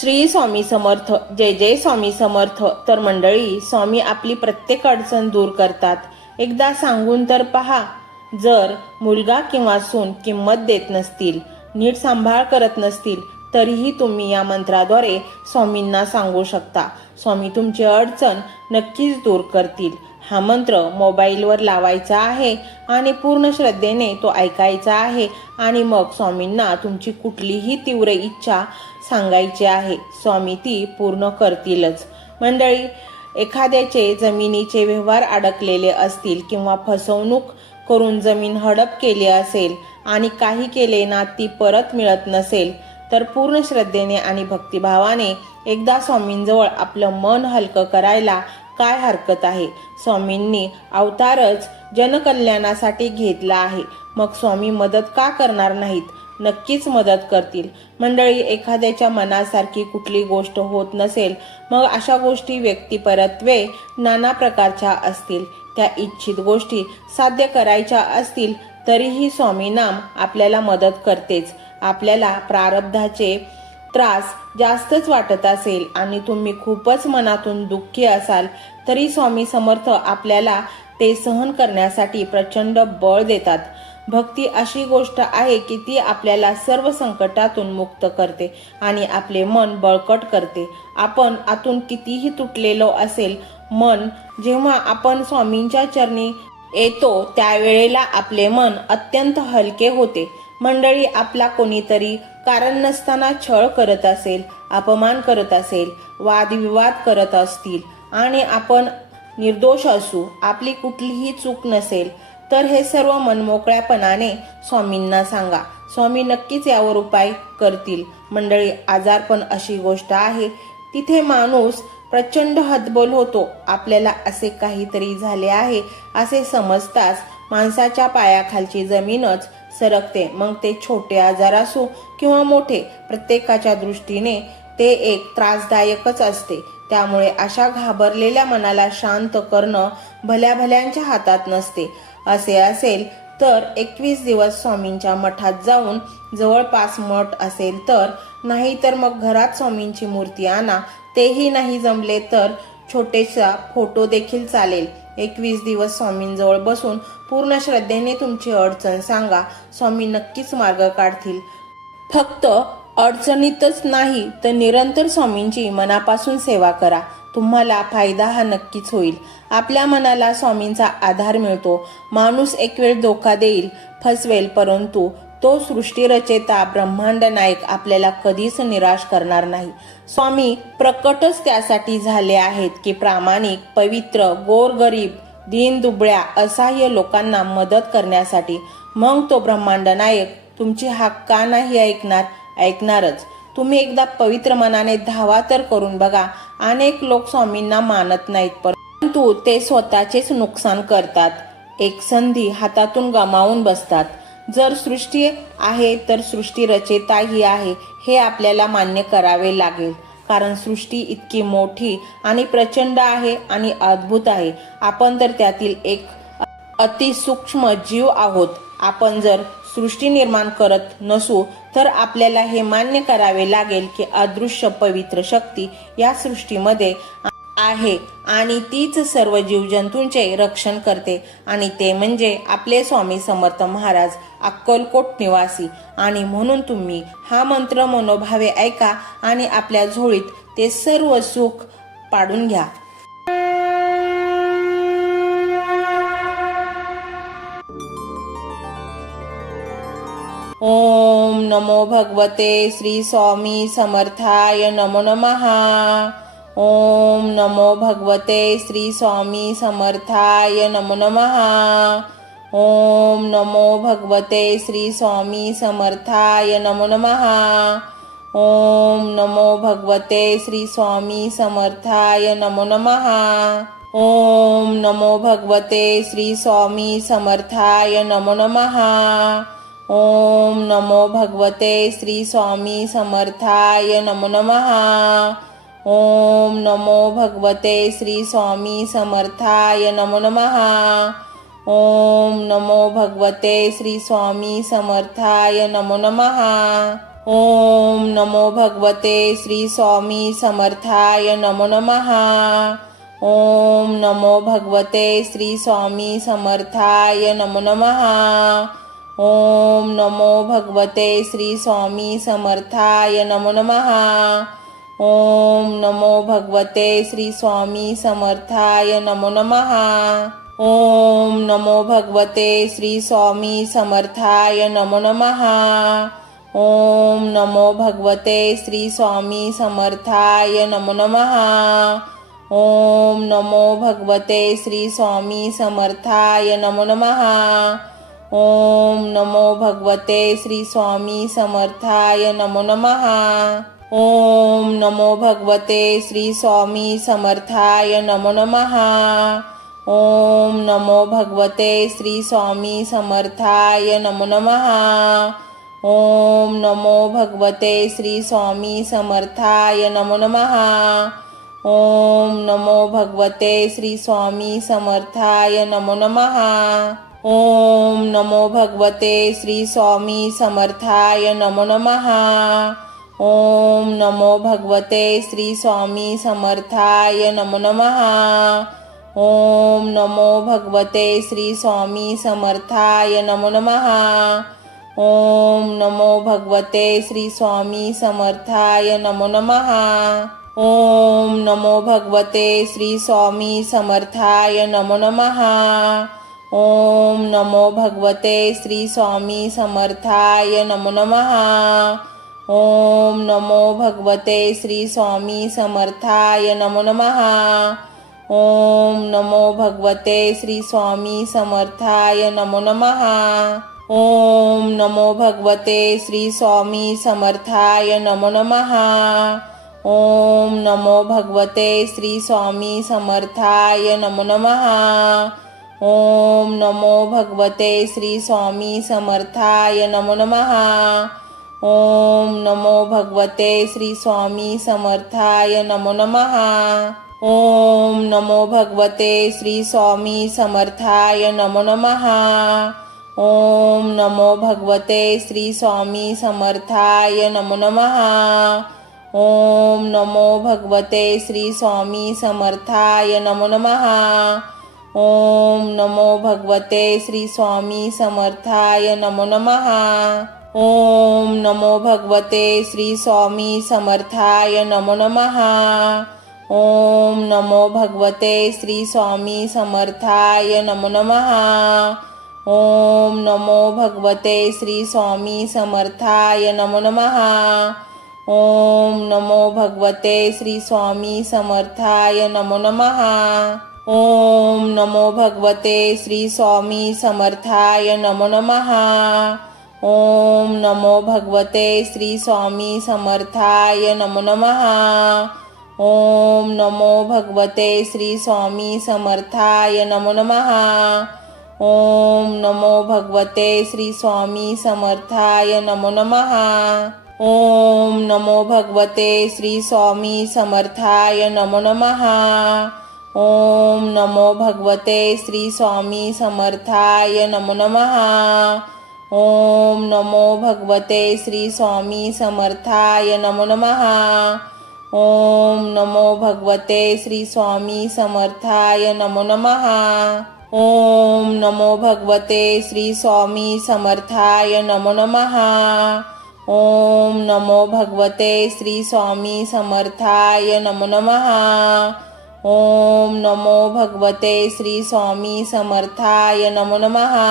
श्री स्वामी समर्थ. जय जय स्वामी समर्थ. तर मंडळी, स्वामी आपली प्रत्येक अडचण दूर करतात. एकदा सांगून तर पहा. जर मुलगा किंवा सून किंमत देत नसतील, नीट सांभाळ करत नसतील, तरीही तुम्ही या मंत्राद्वारे स्वामींना सांगू शकता. स्वामी तुमची अडचण नक्कीच दूर करतील. हा मंत्र मोबाईलवर लावायचा आहे आणि पूर्ण श्रद्धेने तो ऐकायचा आहे आणि मग स्वामींना तुमची कुठलीही तीव्र इच्छा सांगायची आहे. स्वामी ती पूर्ण करतीलच. मंडळी, एखाद्याचे जमिनीचे व्यवहार अडकलेले असतील किंवा फसवणूक करून जमीन हडप केली असेल आणि काही केले ना ती परत मिळत नसेल, तर पूर्ण श्रद्धेने आणि भक्तिभावाने एकदा स्वामींजवळ आपलं मन हलकं करायला काय हरकत आहे. स्वामींनी अवतारच जनकल्याणासाठी घेतला आहे, मग स्वामी मदत का करणार नाहीत? नक्कीच मदत करतील. मंडळी, एखाद्याच्या मनासारखी कुठली गोष्ट होत नसेल, मग अशा गोष्टी व्यक्तिपरत्वे नाना प्रकारच्या असतील, त्या इच्छित गोष्टी साध्य करायच्या असतील, तरीही स्वामी नाम आपल्याला मदत करतेच. आपल्याला प्रारब्धाचे त्रास जास्तच वाटत असेल आणि तुम्ही खूपच मनातून दुःखी असाल, तरी स्वामी समर्थ आपल्याला ते सहन करण्यासाठी प्रचंड बळ देतात. भक्ती अशी गोष्ट आहे की ती आपल्याला सर्व संकटातून मुक्त करते आणि आपले मन बळकट करते. आपण आतून कितीही तुटलेलो असेल, मन जेव्हा आपण स्वामींच्या चरणी येतो त्यावेळेला आपले मन अत्यंत हलके होते. मंडळी, आपला कोणीतरी कारण नसताना छळ करत असेल, अपमान करत असेल, वादविवाद करत असतील आणि आपण निर्दोष असू, आपली कुठलीही चूक नसेल, तर हे सर्व मनमोकळ्यापणाने स्वामींना सांगा. स्वामी नक्कीच यावर उपाय करतील. मंडळी, आजारपण अशी गोष्ट आहे, तिथे माणूस प्रचंड हतबल होतो. आपल्याला असे काहीतरी झाले आहे असे समजताच माणसाच्या पायाखालची जमीनच सरकते. मग ते छोटे आजार असो किंवा मोठे, प्रत्येकाच्या दृष्टीने ते एक त्रासदायकच असते. त्यामुळे अशा घाबरलेल्या मनाला शांत करणं भल्या भल्यांच्या हातात नसते. असे असेल तर 21 दिवस स्वामींच्या मठात जाऊन, जवळपास मठ असेल तर, नाही तर मग घरात स्वामींची मूर्ती आणा. तेही नाही जमले तर छोटेसा फोटो देखील चालेल. 21 दिवस स्वामींजवळ बसून पूर्ण श्रद्धेने तुमची अडचण सांगा. स्वामी नक्कीच मार्ग काढतील. फक्त अडचणीतच नाही तर निरंतर स्वामींची मनापासून सेवा करा. तुम्हाला फायदा हा नक्कीच होईल. आपल्या मनाला स्वामींचा आधार मिळतो. माणूस एक वेळ धोका देईल, फसवेल, परंतु तो सृष्टीरचेता ब्रह्मांड नायक आपल्याला कधीच निराश करणार नाही. स्वामी प्रकटच त्यासाठी झाले आहेत की प्रामाणिक, पवित्र, गोरगरीब, दीनदुबळ्या, असहाय्य लोकांना मदत करण्यासाठी. मग तो ब्रह्मांड नायक तुमची हाक का नाही ऐकणार? ऐकणारच. तुम्ही एकदा पवित्र मनाने धावा तर करून बघा. अनेक लोक स्वामींना मानत नाहीत, परंतु ते स्वतःचेच नुकसान करतात. एक संधी हातातून गमावून बसतात. जर सृष्टी आहे तर सृष्टी रचेताही आहे हे आपल्याला मान्य करावे लागेल. कारण सृष्टी इतकी मोठी आणि प्रचंड आहे आणि अद्भुत आहे. आपण तर त्यातील एक अतिसूक्ष्म जीव आहोत. आपण जर सृष्टी निर्माण करत नसू तर आपल्याला हे मान्य करावे लागेल की अदृश्य पवित्र शक्ती या सृष्टीमध्ये आहे आणि तीच सर्व जीवजंतूंचे रक्षण करते. आणि ते म्हणजे आपले स्वामी समर्थ महाराज, अक्कलकोट निवासी. आणि म्हणून तुम्ही हा मंत्र मनोभावे ऐका आणि आपल्या झोळीत ते सर्व सुख पाडून घ्या. ओम नमो भगवते श्री स्वामी समर्थाय नमो नमः. ओम नमो भगवते श्री स्वामी समर्थाय नमो नमः. ओम नमो भगवते श्री स्वामी समर्थाय नमो नमः. ओम नमो भगवते श्री स्वामी समर्थाय नमो नमः. ओम नमो भगवते श्री स्वामी समर्थाय नमो नमः. ओम नमो भगवते श्री स्वामी समर्थाय नमो नमः. ओम नमो भगवते श्री स्वामी समर्थाय नमो नमः. ओम नमो भगवते श्री स्वामी समर्थाय नमो नमः. ओम नमो भगवते श्री स्वामी समर्थाय नमो नमः। ओम नमो भगवते श्री स्वामी समर्थाय नमो नमः। ओम नमो भगवते श्री स्वामी समर्थाय नमो नमः। ओम नमो भगवते श्री स्वामी समर्थाय नमो नमः। ओम नमो भगवते श्री स्वामी समर्थाय नमो नमः। ओम नमो भगवते श्री स्वामी समर्थाय नमो नमः। ओम नमो भगवते श्री स्वामी समर्थाय नमो नमः। ओम नमो भगवते श्री स्वामी समर्थाय नमो नमः। ओम नमो भगवते श्री स्वामी समर्थाय नमो नमः। ओम नमो भगवते श्री स्वामी समर्थाय नमो नमः। ओम नमो भगवते श्री स्वामी समर्थाय नमो नमः। ओम नमो भगवते श्री स्वामी समर्थाय नमो नमः। ओम नमो भगवते श्री स्वामी समर्थाय नमो नमः। ओम नमो भगवते श्री स्वामी समर्थाय नमो नमः। ओम नमो भगवते श्री स्वामी समर्थाय नमो नमः। ओम नमो भगवते श्री स्वामी समर्थाय नमो नमः। ओम नमो भगवते श्री स्वामी समर्थाय नमो नमः। ओम नमो भगवते श्री स्वामी समर्थाय नमो नमः। ओम नमो भगवते श्री स्वामी समर्थाय नमो नमः। ओम नमो भगवते श्री स्वामी समर्थाय नमो नमः। ओम नमो भगवते श्री स्वामी समर्थाय नमो नमः। ओम नमो भगवते श्री स्वामी समर्थाय नमो नमः। ओम नमो भगवते श्री स्वामी समर्थाय नमो नमः। ओम नमो भगवते श्री स्वामी समर्थाय नमो नमः। ओम नमो भगवते श्री स्वामी समर्थाय नमो नमः। ओम नमो भगवते श्री स्वामी समर्थाय नमो नमः। ओम नमो भगवते श्री स्वामी समर्थाय नमो नमः। ओम नमो भगवते श्री स्वामी समर्थाय नमो नमः। ओम नमो भगवते श्री स्वामी समर्थाय नमो नमः। ओम नमो भगवते श्री स्वामी समर्थाय नमो नमः। ओम नमो भगवते श्री स्वामी समर्थाय नमो नमः। ओम नमो भगवते श्री स्वामी समर्थाय नमो नमः। ओम नमो भगवते श्री स्वामी समर्थाय नमो नमः। ओम नमो भगवते श्री स्वामी समर्थाय नमो नमः। ओम नमो भगवते श्री स्वामी समर्थाय नमो नमः। ओम नमो भगवते श्री स्वामी समर्थाय नमो नमः। ओम नमो भगवते श्री स्वामी समर्थाय नमो नमः। ओम नमो भगवते श्री स्वामी समर्थाय नमो नमः। ओम नमो भगवते श्री स्वामी समर्थाय नमो नमः। ओम नमो भगवते श्री स्वामी समर्थाय नमो नमः। ओम नमो भगवते श्री स्वामी समर्थाय नमो नमः। ओम नमो भगवते श्री स्वामी समर्थाय नमो नमः। ओम नमो भगवते श्री स्वामी समर्थाय नमो नमः।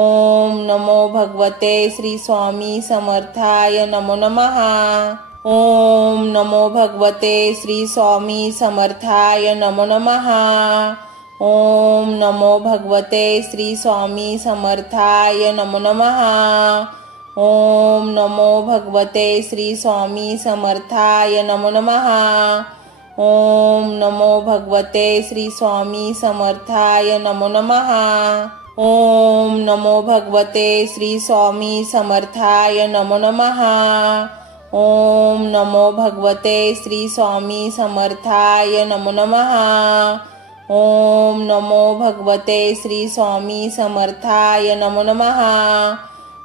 ओम नमो भगवते श्री स्वामी समर्थाय नमो नमः। ओम नमो भगवते श्री स्वामी समर्थाय नमो नमः। ओम नमो भगवते श्री स्वामी समर्थाय नमो नमः। ओम नमो भगवते श्री स्वामी समर्थाय नमो नमः। ओम नमो भगवते श्री स्वामी समर्थाय नमो नमः। ओम नमो भगवते श्री स्वामी समर्थाय नमो नमः। ओम नमो भगवते श्री स्वामी समर्थाय नमो नमः। ओम नमो भगवते श्री स्वामी समर्थाय नमो नमः।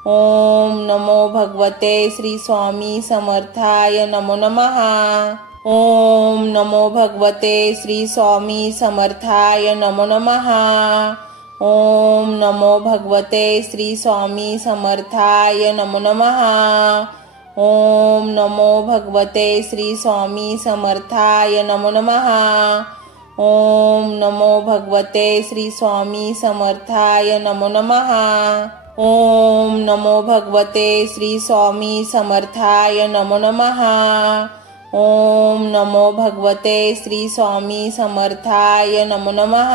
ओम नमो भगवते श्री स्वामी समर्थाय नमो नमः। ओम नमो भगवते श्री स्वामी समर्थाय नमो नमः। ओम नमो भगवते श्री स्वामी समर्थाय नमो नमः। ओम नमो भगवते श्री स्वामी समर्थाय नमो नमः। ओम नमो भगवते श्री स्वामी समर्थाय नमो नमः। ओम नमो भगवते श्री स्वामी समर्थाय नमो नमः। ओम नमो भगवते श्री स्वामी समर्थाय नमो नमः।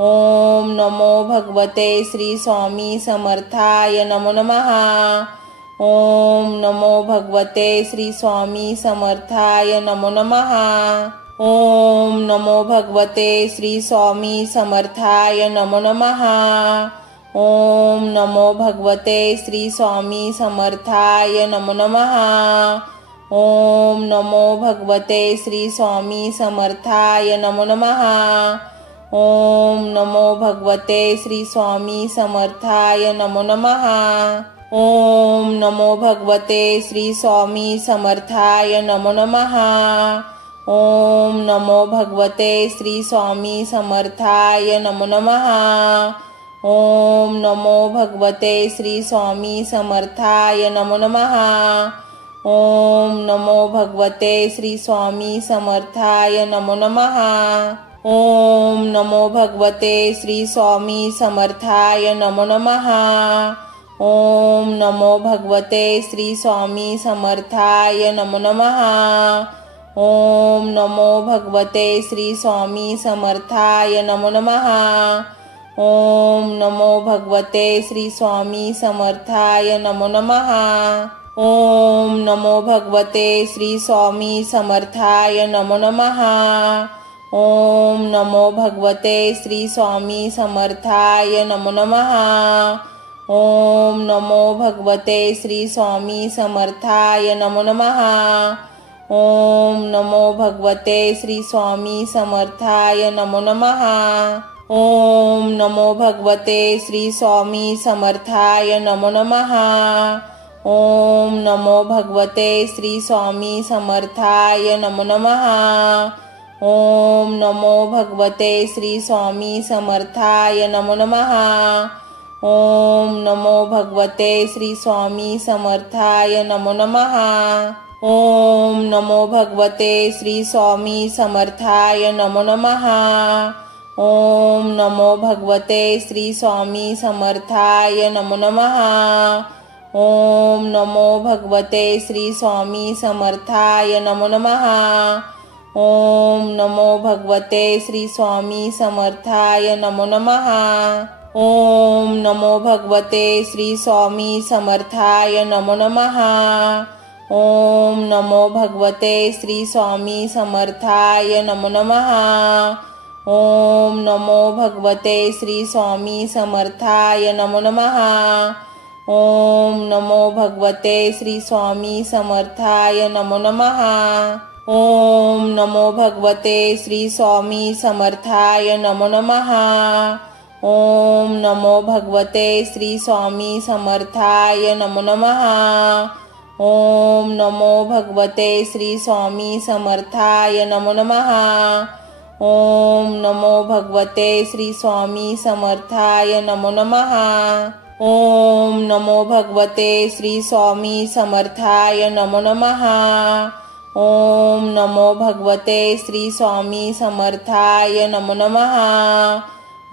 ओम नमो भगवते श्री स्वामी समर्थाय नमो नमः। ओम नमो भगवते श्री स्वामी समर्थाय नमो नमः। ओम नमो भगवते श्री स्वामी समर्थाय नमो नमः। ओम नमो भगवते श्री स्वामी समर्थाय नमो नमः। ओम नमो भगवते श्री स्वामी समर्थाय नमो नमः। ओम नमो भगवते श्री स्वामी समर्थाय नमो नमः। ओम नमो भगवते श्री स्वामी समर्थाय नमो नमः। ओम नमो भगवते श्री स्वामी समर्थाय नमो नमः। ओम नमो भगवते श्री स्वामी समर्थाय नमो नमः। ओम नमो भगवते श्री स्वामी समर्थाय नमो नमः। ओम नमो भगवते श्री स्वामी समर्थाय नमो नमः। ओम नमो भगवते श्री स्वामी समर्थाय नमो नमः। ओम नमो भगवते श्री स्वामी समर्थाय नमो नमः। ओम नमो भगवते श्री स्वामी समर्थाय नमो नमः। ओम नमो भगवते श्री स्वामी समर्थाय नमो नमः। ओम नमो भगवते श्री स्वामी समर्थाय नमो नमः। ओम नमो भगवते श्री स्वामी समर्थाय नमो नमः। ओम नमो भगवते श्री स्वामी समर्थाय नमो नमः। ओम नमो भगवते श्री स्वामी समर्थाय नमो नमः। ओम नमो भगवते श्री स्वामी समर्थाय नमो नमः। ओम नमो भगवते श्री स्वामी समर्थाय नमो नमः। ओम नमो भगवते श्री स्वामी समर्थाय नमो नमः। ओम नमो भगवते श्री स्वामी समर्थाय नमो नमः। ओम नमो भगवते श्री स्वामी समर्थाय नमो नमः। ओम नमो भगवते श्री स्वामी समर्थाय नमो नमः। ओम नमो भगवते श्री स्वामी समर्थाय नमो नमः। ओम नमो भगवते श्री स्वामी समर्थाय नमो नमः। ओम नमो भगवते श्री स्वामी समर्थाय नमो नमः। ओम नमो भगवते श्री स्वामी समर्थाय नमो नमः। ओम नमो भगवते श्री स्वामी समर्थाय नमो नमः। ओम नमो भगवते श्री स्वामी समर्थाय नमो नमः। ओम नमो भगवते श्री स्वामी समर्थाय नमो नमः। ओम नमो भगवते श्री स्वामी समर्थाय नमो नमः। ओम नमो भगवते श्री स्वामी समर्थाय नमो नमः। ओम नमो भगवते श्री स्वामी समर्थाय नमो नमः। ओम नमो भगवते श्री स्वामी समर्थाय नमो नमः।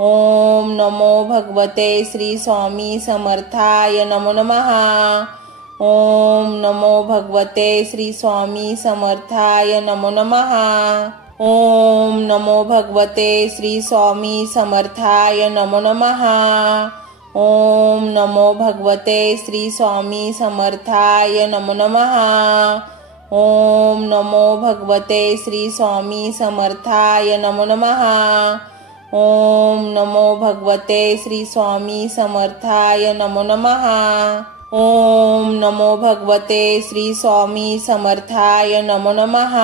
ओम नमो भगवते श्री स्वामी समर्थाय नमो नमः। ओम नमो भगवते श्री स्वामी समर्थाय नमो नमः। ओम नमो भगवते श्री स्वामी समर्थाय नमो नमः। ओम नमो भगवते श्री स्वामी समर्थाय नमो नमः। ओम नमो भगवते श्री स्वामी समर्थाय नमो नमः। ओम नमो भगवते श्री स्वामी समर्थाय नमो नमः। ओम नमो भगवते श्री स्वामी समर्थाय नमो नमः।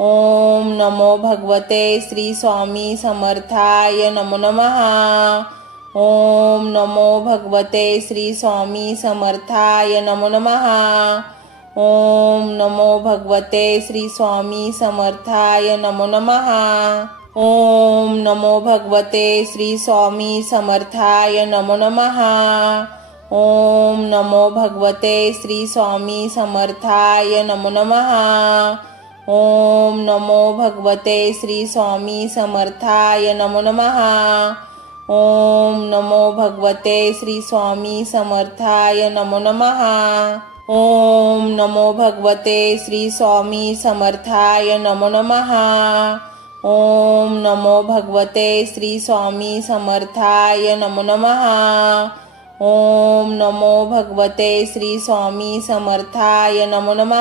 ओम नमो भगवते श्री स्वामी समर्थाय नमो नमः। ओम नमो भगवते श्री स्वामी समर्थाय नमो नमः। ओम नमो भगवते श्री स्वामी समर्थाय नमो नमः। ओम नमो भगवते श्री स्वामी समर्थाय नमो नमः। ओम नमो भगवते श्री स्वामी समर्थाय नमो नमः। ओम नमो भगवते श्री स्वामी समर्थाय नमो नमः। ओम नमो भगवते श्री स्वामी समर्थाय नमो नमः। ओम नमो भगवते श्री स्वामी समर्थाय नमो नमः। ओम नमो भगवते श्री स्वामी समर्थाय नमो नमः। ओम नमो भगवते श्री स्वामी समर्थाय नमो नमः।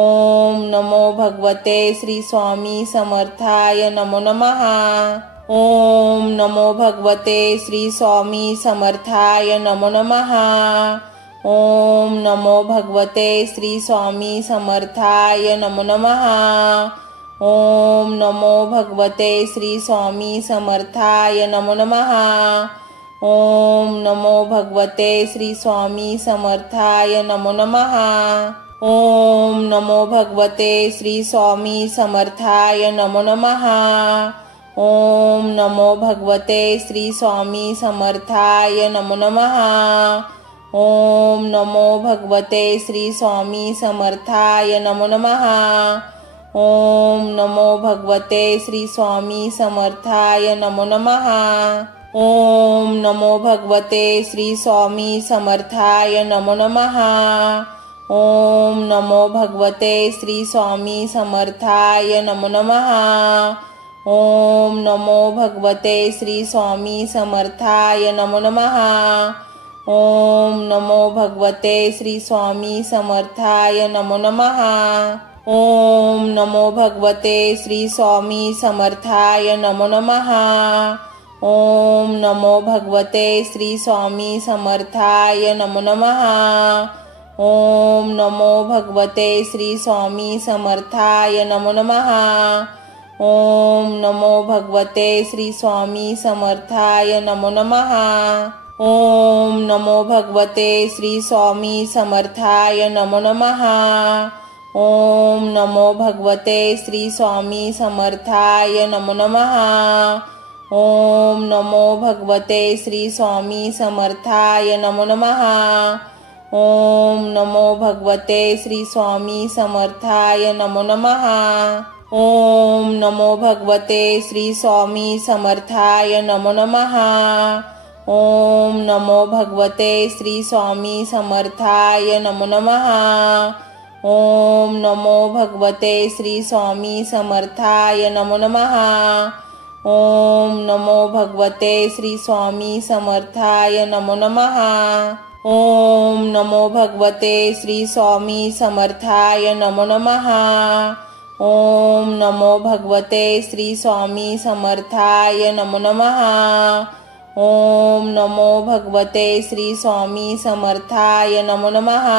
ओम नमो भगवते श्री स्वामी समर्थाय नमो नमः। ओम नमो भगवते श्री स्वामी समर्थाय नमो नमः। ओम नमो भगवते श्री स्वामी समर्थाय नमो नमः। ओम नमो भगवते श्री स्वामी समर्थाय नमो नमः। ओम नमो भगवते श्री स्वामी समर्थाय नमो नमः। ओम नमो भगवते श्री स्वामी समर्थाय नमो नमः। ओम नमो भगवते श्री स्वामी समर्थाय नमो नमः। ओम नमो भगवते श्री स्वामी समर्थाय नमो नमः। ओम नमो भगवते श्री स्वामी समर्थाय नमो नमः। ओम नमो भगवते श्री स्वामी समर्थाय नमो नमः। ओम नमो भगवते श्री स्वामी समर्थाय नमो नमः। ओम नमो भगवते श्री स्वामी समर्थाय नमो नमः। ओम नमो भगवते श्री स्वामी समर्थाय नमो नमः। ओम नमो भगवते श्री स्वामी समर्थाय नमो नमः। ओम नमो भगवते श्री स्वामी समर्थाय नमो नमः। ओम नमो भगवते श्री स्वामी समर्थाय नमो नमः। ओम नमो भगवते श्री स्वामी समर्थाय नमो नमः। ओम नमो भगवते श्री स्वामी समर्थाय नमो नमः। ओम नमो भगवते श्री स्वामी समर्थाय नमो नमः। ओम नमो भगवते श्री स्वामी समर्थाय नमो नमः। ओम नमो भगवते श्री स्वामी समर्थाय नमो नमः। ओम नमो भगवते श्री स्वामी समर्थाय नमो नमः। ओम नमो भगवते श्री स्वामी समर्थाय नमो नमः। ओम नमो भगवते श्री स्वामी समर्थाय नमो नमः। ओम नमो भगवते श्री स्वामी समर्थाय नमो नमः। ओम नमो भगवते श्री स्वामी समर्थाय नमो नमः। ओम नमो भगवते श्री स्वामी समर्थाय नमो नमः। ओम नमो भगवते श्री स्वामी समर्थाय नमो नमः।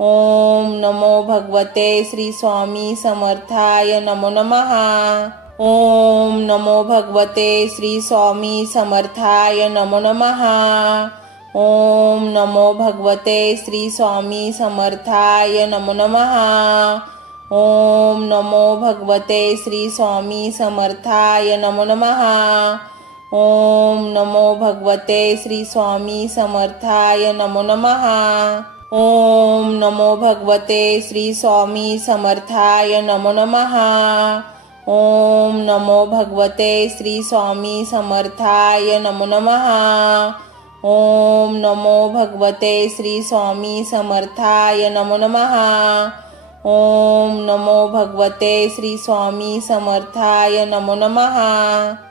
ओम नमो भगवते श्री स्वामी समर्थाय नमो नमः। ओम नमो भगवते श्री स्वामी समर्थाय नमो नमः। ओम नमो भगवते श्री स्वामी समर्थाय नमो नमः। ओम नमो भगवते श्री स्वामी समर्थाय नमो नमः। ओम नमो भगवते श्री स्वामी समर्थाय नमो नमः। ओम नमो भगवते श्री स्वामी समर्थाय नमो नमः। ओम नमो भगवते श्री स्वामी समर्थाय नमो नमः। ओम नमो भगवते श्री स्वामी समर्थाय नमो नमः। ओम नमो भगवते श्री स्वामी समर्थाय नमो नमः।